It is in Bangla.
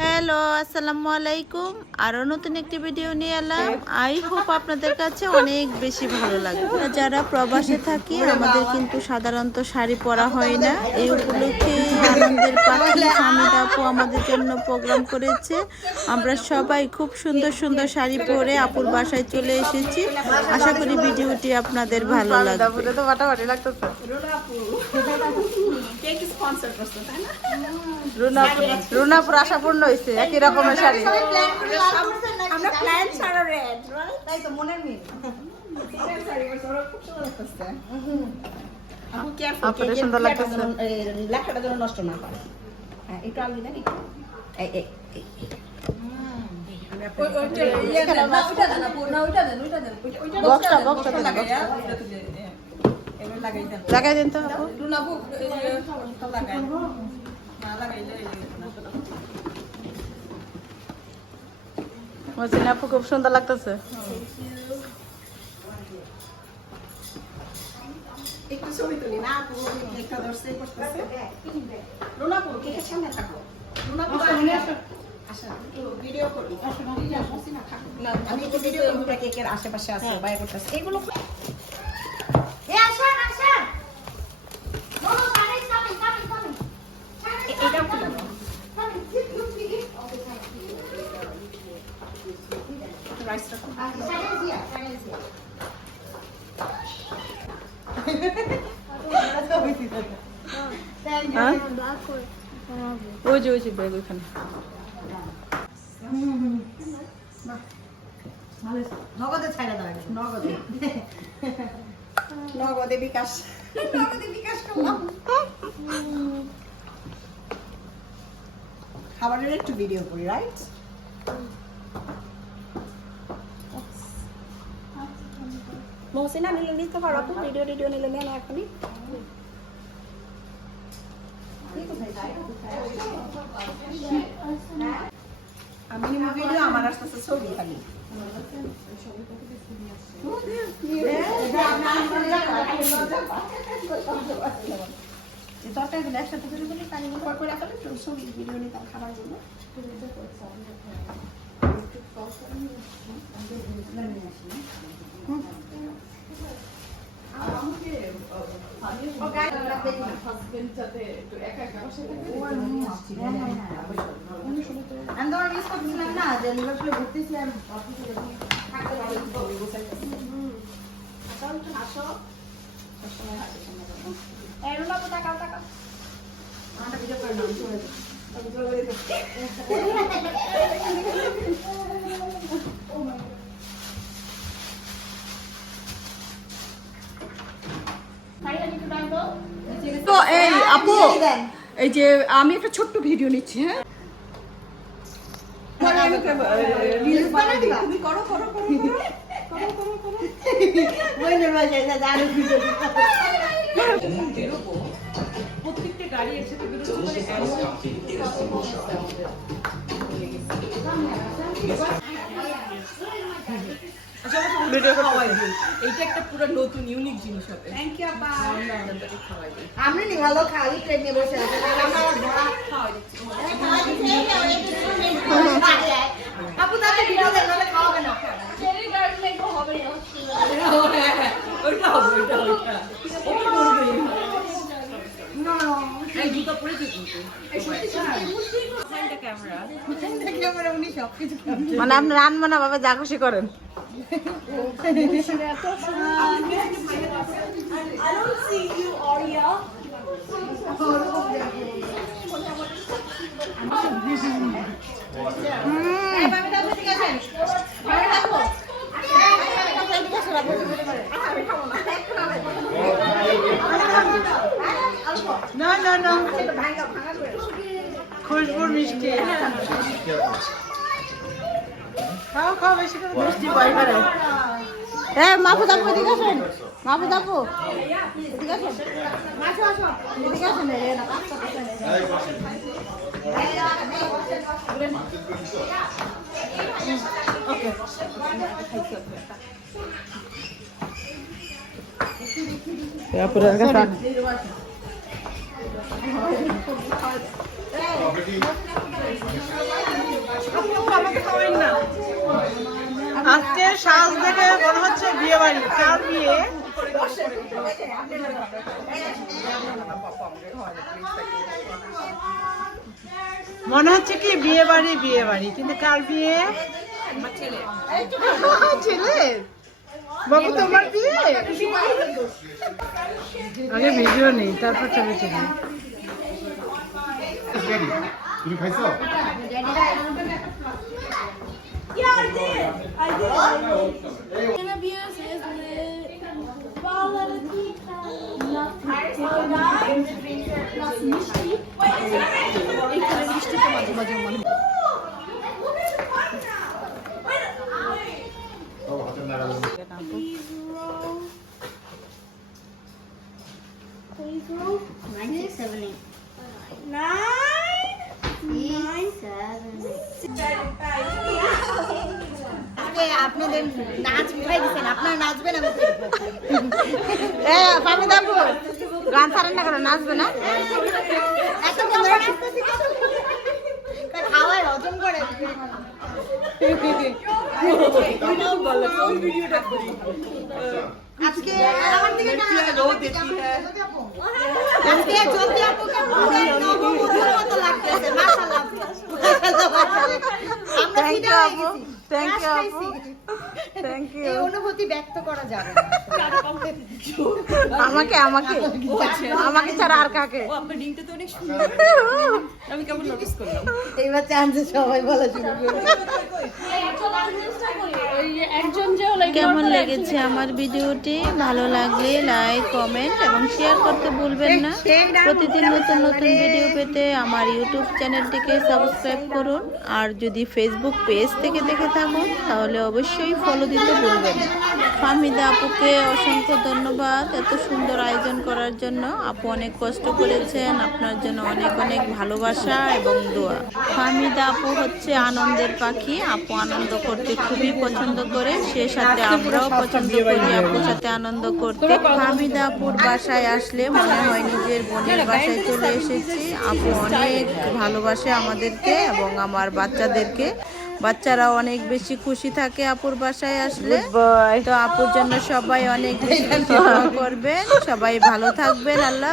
হ্যালো, আসসালামু আলাইকুম। আরও নতুন একটি ভিডিও নিয়ে এলাম। আই হোপ আপনাদের কাছে অনেক বেশি ভালো লাগবে। যারা প্রবাসে থাকি আমাদের কিন্তু সাধারণত শাড়ি পরা হয় না। এই উপলক্ষে আনন্দের পাখি হামিদ আপু আমাদের জন্য প্রোগ্রাম করেছে। আমরা সবাই খুব সুন্দর সুন্দর শাড়ি পরে আপুর বাসায় চলে এসেছি। আশা করি ভিডিওটি আপনাদের ভালো লাগবে। রুনাপুর আশা পূর্ণ হয়েছে একই রকমের শাড়ি। আমরা প্ল্যান ছাড়া রেড তাই তো মনের মিল। আপনাদের সুন্দর লাগতেছে। লেখাটা যেন নষ্ট না হয়। হ্যাঁ, একটু আলগি দেন একটু। এই এই এই। লাগাই দেন তো আপু। মসিনা আপু খুব সুন্দর লাগতেছে। একটু ছবি তুলি না আপু একটা দর্শে করতেছে। রুনাপুর কেকের সামনে থাকো। রুনাপুর আচ্ছা একটু ভিডিও করি। আমি একটু ভিডিও করব কেকের আশেপাশে আছে বাইরে করতেছে। এগুলো এই আসেন আসেন। বলো সামনে সামনে সামনে সামনে। এটা খুলো। রাইস রাখো। ওই যে ব্যাগ ওইখানে। নগদে ছাইড়া দাও নগদে নগদে বিকাশ নগদে বিকাশ করলাম। খাবারের একটু ভিডিও করি রাইট। মহসিনা নিলে নিতে পারো তো ভিডিও নিলে নেন এখনই। আমি নিব ভিডিও আমার আসতেছে ছবি খালি। তরকারিগুলো একসাথে করে বলি পানিগুলো পর করে রাখলে ছবি ভিডিও নিতাম খাবারগুলো। আমি তো মিস করছিলাম না যে লিভারপুলে ঘুরতেছিলাম অফিসে যখন থাকতে পারি আসো এই রুনাপুর টাকাও টাকা আমারটা ভিডিও করে নাও চলে যাও তো এই আপু এই যে আমি একটা ছোট্ট ভিডিও নিচ্ছি। হ্যাঁ প্রত্যেকটা গাড়ি একসাথে এইটা একটা পুরো নতুন ইউনিক জিনিস হবে। থ্যাংক ইউ আপা আমি নি ভালো খালি প্লেট নিয়ে বসে আছি আমার বড়া আপু তাতে ভিডিও দেন নালে খাওয়াবে না চেরি গার্ড লাগবে হবে না ওইটা হবে ওইটা ওইটা ওকে করবে না এই দুটো পড়ে দিই কিন্তু ক্যামেরা উনি সব কিছু মানে আপনি রান্না ভাবে যা খুশি করেন। I don't see you, Arya. না না না খুশবুর মিষ্টি খাও খাও বেশি করে মিষ্টি পাই করে। হ্যাঁ মাফু দাপু এদিকে আসেন মাফু দাপু এদিকে আসেন মাছু আসো এদিকে আসেন রে না কাছে ওকে আপনার কাছে আজকে সাজ দেখে মনে হচ্ছে বিয়ে বাড়ি। কার বিয়ে? মনে হচ্ছে কি বিয়ে বাড়ি, কিন্তু কার বিয়ে? ছেলের। বাবু তোমার বিয়ে? আগে ভিডিও নেই, তারপর ছবি তুলি। তুমি খাইছো? ও হাতে নাগালে Please roll. 9, 6, 7, 8. 9, 7, 8. আপনাদের নাচ উঠাই দিচ্ছেন, আপনারা নাচবেন আমি পাবি দাবু গান ছাড়েন না কেন? নাচবে না? এত সুন্দর নাচতেছি খাওয়াই হজম করে আজকে আমার দিকে আজকে জ্যোতি আপুকে নববধূর মতো লাগতেছে মাশাআল্লাহ আমরা Thank ফিদা you, হয়ে আপু। গেছি। Thank you, ক্রাশ আপু। খাইছি। থ্যাংক এই ইউ। অনুভূতি ব্যক্ত করা যাবে না আমাকে আমাকে আমাকে ছাড়া আর কাকে? এইবার চান্সে সবাই বলা শুরু করবে কেমন লেগেছে আমার ভিডিওটি? ভালো লাগলে লাইক, কমেন্ট এবং শেয়ার করতে ভুলবেন না। প্রতিদিন নতুন নতুন ভিডিও পেতে আমার ইউটিউব চ্যানেলটিকে সাবস্ক্রাইব করুন। আর যদি ফেসবুক পেজ থেকে দেখে থাকুন তাহলে অবশ্যই ফলো দিতে ভুলবেন না। ফাহমিদা আপুকে অসংখ্য ধন্যবাদ এত সুন্দর আয়োজন করার জন্য। আপু অনেক কষ্ট করেছেন, আপনার জন্য অনেক অনেক ভালোবাসা এবং দোয়া। ফাহমিদা আপু হচ্ছে আনন্দের পাখি। আপু আনন্দ করতে খুবই পছন্দ করে, সে সাথে আমরাও পছন্দ করি আপুর সাথে আনন্দ করতে। ফাহমিদা আপুর বাসায় আসলে মনে হয় নিজের বোনের বাসায় চলে এসেছি। আপু অনেক ভালোবাসে আমাদেরকে এবং আমার বাচ্চাদেরকে। বাচ্চারা অনেক বেশি খুশি থাকে আপুর বাসায় আসলে। তো আপুর জন্য সবাই অনেক বেশি দোয়া করবেন। সবাই ভালো থাকবেন। আল্লাহ